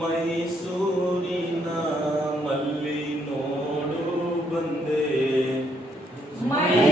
ಮೈಸೂರಿನ ಮಲ್ಲಿ ನೋಡು ಬಂದೆ. ಮೈ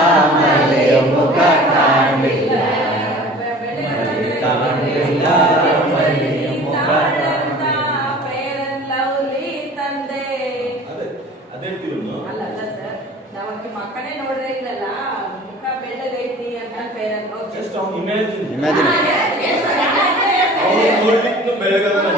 ಸಿಸ್ಟಮ್ ಇಮ್ಯಾಜಿನ್ ಇಮ್ಯಾಜಿನ್ ಬೆಳಗಾದ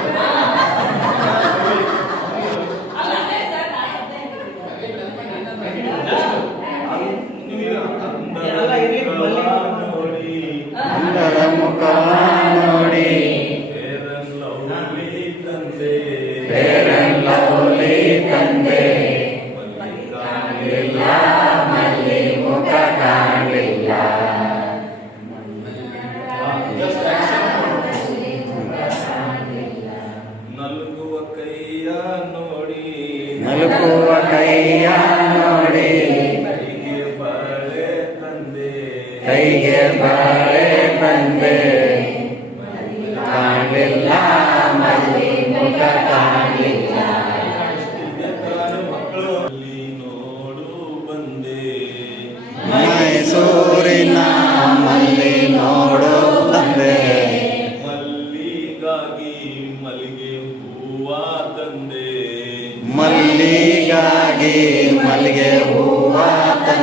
ಕೈಗೆ ಬಾಳೆ ಬಂದೆ. ಕಾಣಿಲ್ಲ ಮಲ್ಲಿ ಮುಖ ಕಾಣಿಲ್ಲ. ನೋಡು ಬಂದೆ. ಮೈಸೂರಿನ ಮಲ್ಲಿ ನೋಡು ಬಂದೆ. ಮಲ್ಲಿಗಾಗಿ ಮಲ್ಲಿಗೆ ಹೂವ ತಂದೆ. ಮಲ್ಲಿಗಾಗಿ ಮಲ್ಲಿಗೆ ಹೂವ ತಂದೆ.